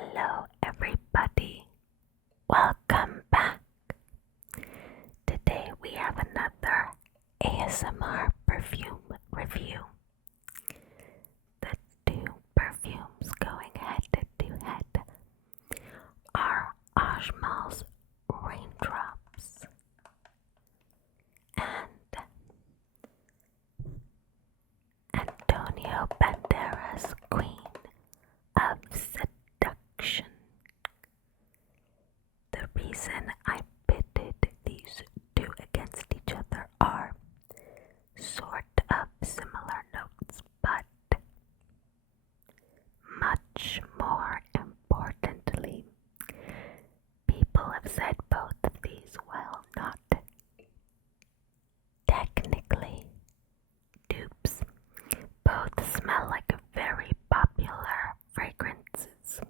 Hello, everybody. Welcome back. Today we have another ASMR perfume review. The two perfumes going head to head are Ajmal's Raindrops and Antonio Banderas' Queen of Seduction. The reason I pitted these two against each other are sort of similar notes, but much more importantly, people have said both of these, while not technically dupes, both smell like very popular fragrances.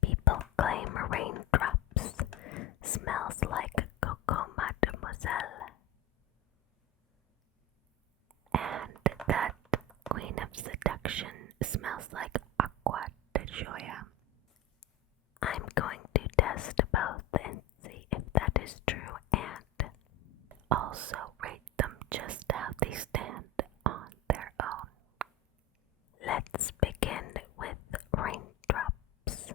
People claim Raindrops smells like Coco, Mademoiselle, and that Queen of Seduction smells like Acqua de Gioia. I'm going to test both and see if that is true and also rate them just how they stand on their own. Let's begin with Raindrops.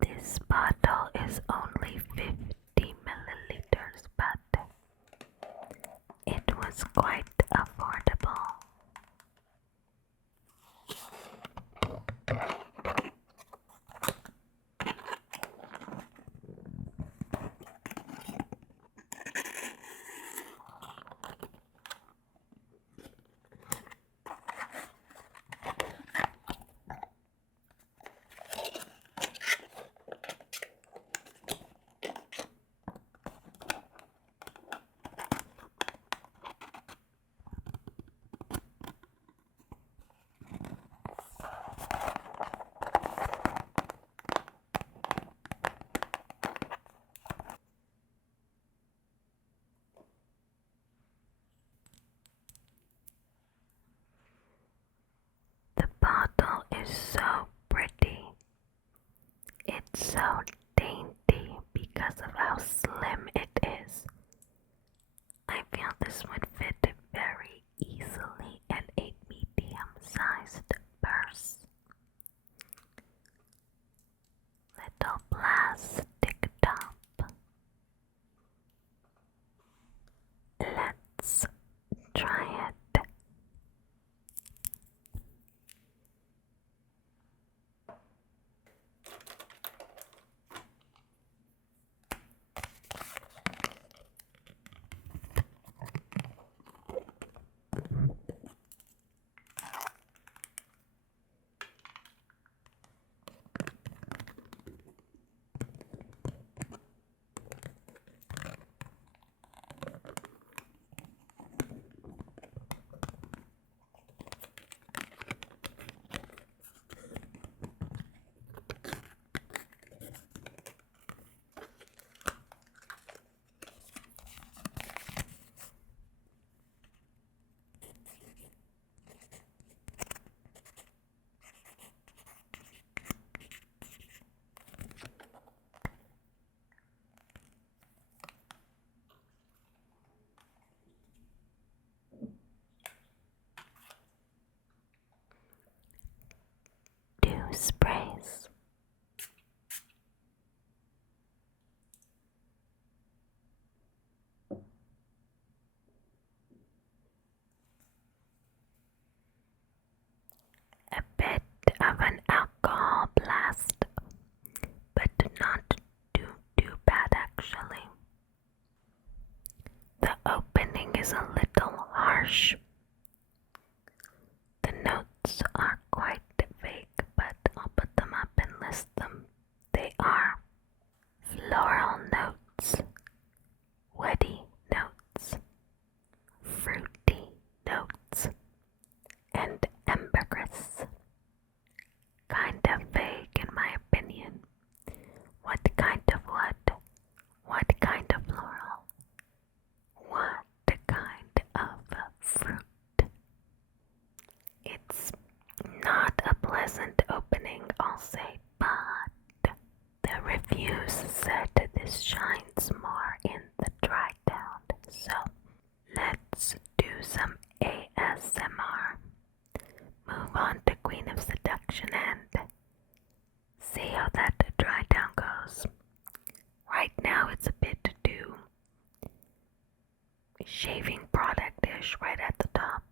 This bottle is only 50 milliliters, but it was quite affordable. The bottle is so pretty. It's so dainty because of how slim it is. I feel this would fit very easily in a medium-sized purse. Little plastic top. Let's try it. is a little harsh. The notes are quite vague, but I'll put them up and list them. They are floral notes, woody notes, fruity notes, and ambergris. Kind of vague in my opinion. What kind of wood? What kind of floral? What kind of fruit? It's not a pleasant opening, I'll say, but the reviews said this shines more in the dry down. So let's do some ASMR. Move on to Queen of Seduction and see how that dry down goes. Right now it's a bit too shaving product-ish right at the top.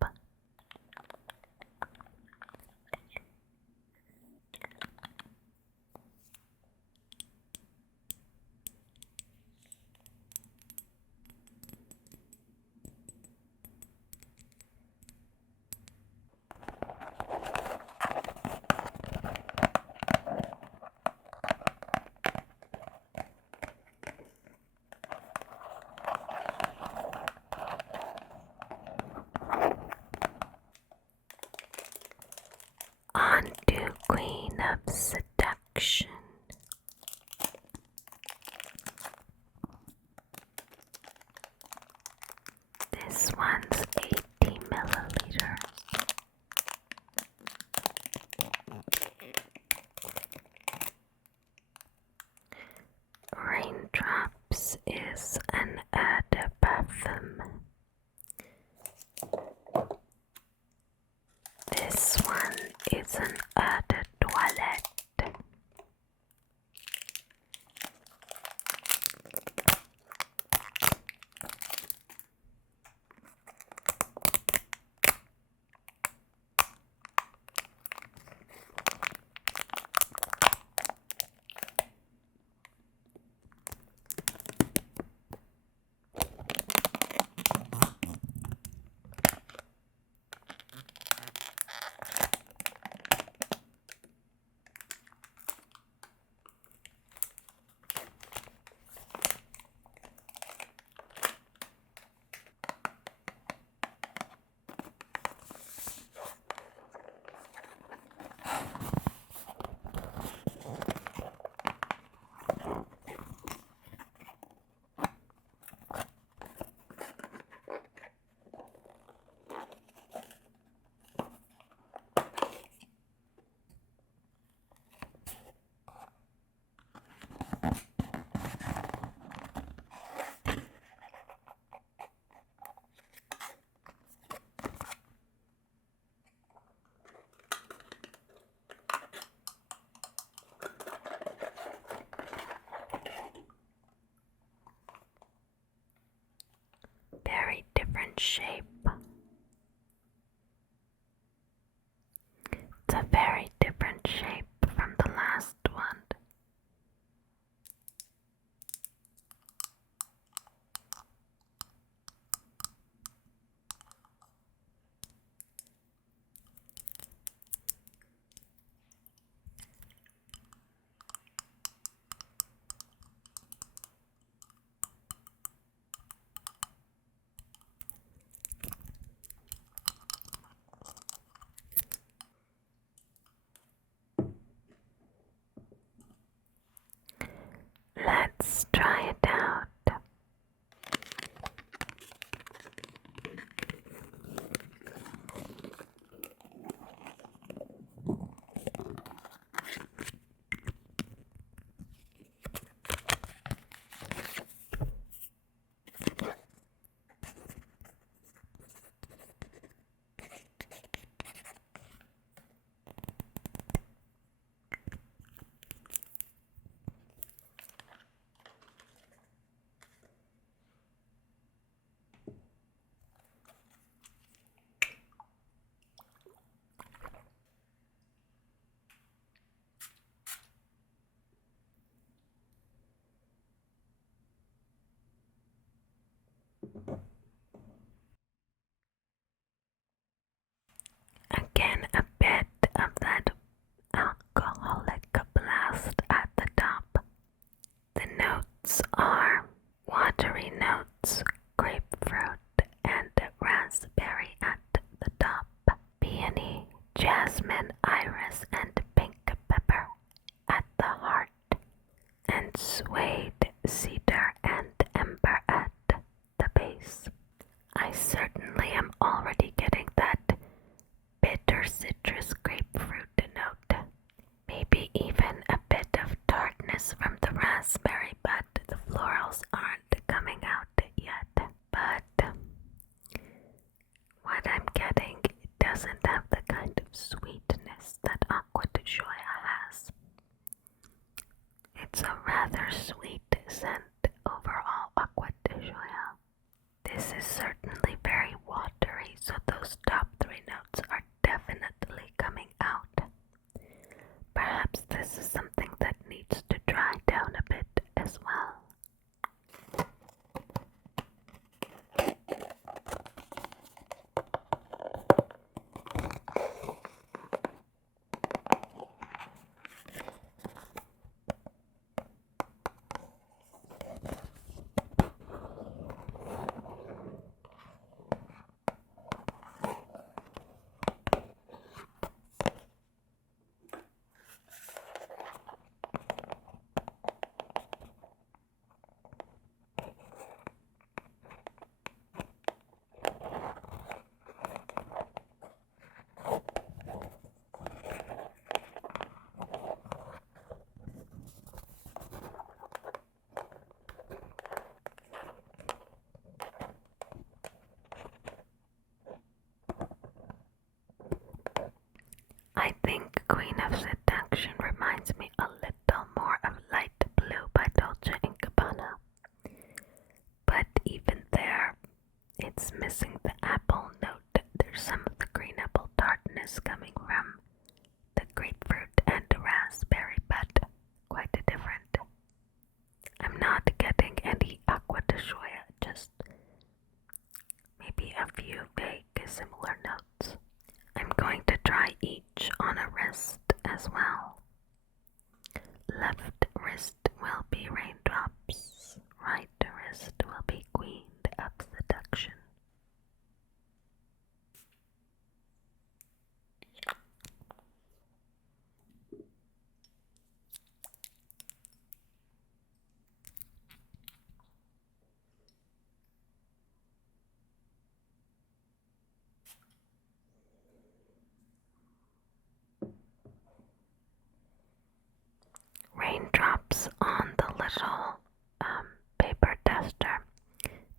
On to Queen of Seduction. This one's 80 milliliters. Raindrops is an eau de parfum. This one is an eau de toilette. Very different shape. It's a very different shape from the last one. it's missing the apple note. There's some of the green apple tartness coming from the grapefruit and raspberry, but quite different. I'm not getting any Acqua de Gioia, just maybe a few vague similar notes. I'm going to try each on a wrist as well. Left wrist will be Raindrops, right wrist will be Queen of Seduction. Raindrops on the little paper duster.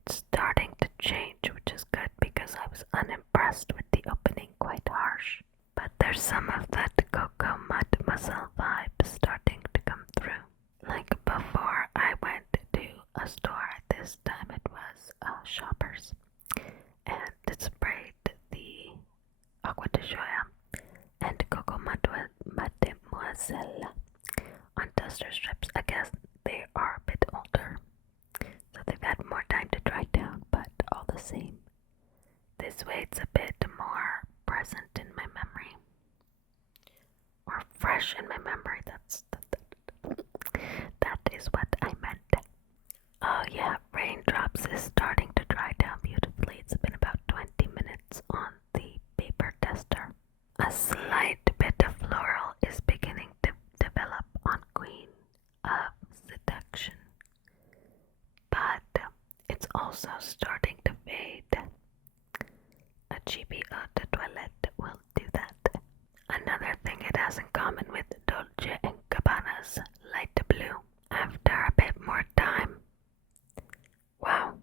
It's starting to change, which is good because I was unimpressed with the opening, quite harsh. But there's some of that Coco Mademoiselle vibe starting to come through. Like before I went to a store, this time it was Shoppers, and it sprayed the Acqua de Gioia and Coco Mademoiselle on duster strips. I guess they are a bit older, so they've had more time to dry down, but all the same, this way it's a bit more present in my memory, or fresh in my memory. That is what I meant. Oh yeah, Raindrops is starting to dry down beautifully. It's been about 20 minutes on the paper duster. A slight bit of floral is beginning to develop on Queen of Seduction, but it's also starting to fade. A cheapy eau de toilette will do that. Another thing it has in common with Dolce & Gabbana's light blue. After a bit more time, wow,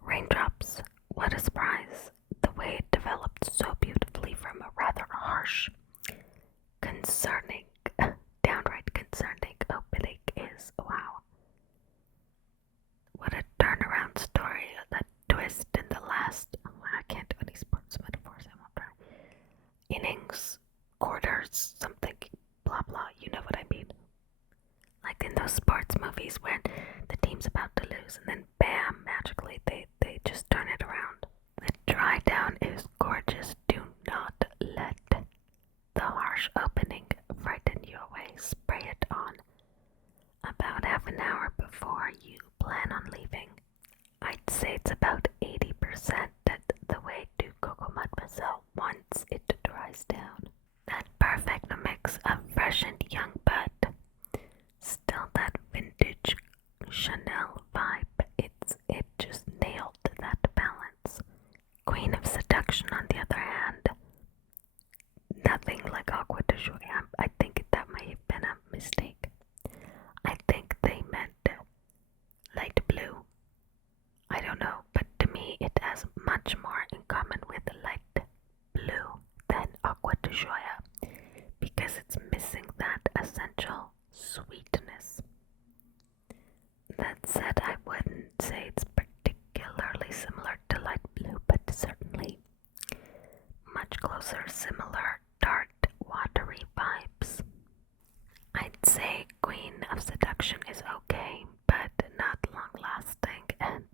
Raindrops, what a surprise. The way it developed so beautifully from a rather harsh, concerning, downright concerning opening is wow. What a turnaround story, that twist in the last, I can't do any sports metaphors, I won't try. Innings, quarters, something, blah blah, you know what I mean. Like in those sports movies when the team's about to lose and then bam, magically they just turn it around. The dry down is gorgeous. Do not let the harsh opening frighten you away. Spray it on about half an hour before you plan on leaving. I'd say it's about 80% the way to Coco Mademoiselle once it dries down. That perfect mix of fresh and young bud, still that vintage Chanel vibe. It just nailed that balance. Queen of Seduction, on the other hand, nothing like Acqua de Gioia. I think that might have been a mistake. I think they meant light blue. I don't know, but to me it has much more in common with light blue than Acqua de Gioia because it's missing that essential sweetness. That said, I wouldn't say it's particularly similar to light blue, but certainly much closer, similar, tart, watery vibes. I'd say Queen of Seduction is okay, but not long lasting, and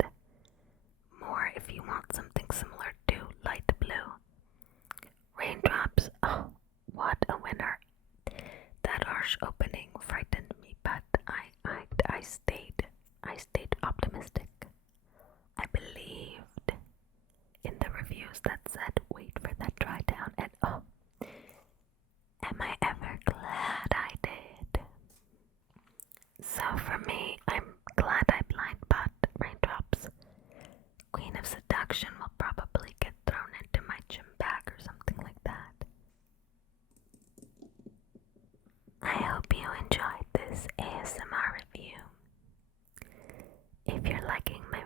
more if you want something similar to light blue. Raindrops, oh, what a winner. That harsh opening frightened me, but I stayed optimistic. I believed in the reviews that said wait for that dry down, and oh, am I ever glad I did. So for me, I'm glad I blind bought Raindrops. Queen of Seduction will probably get thrown into my gym bag or something like that. I hope you enjoyed this ASMR review. If you're liking my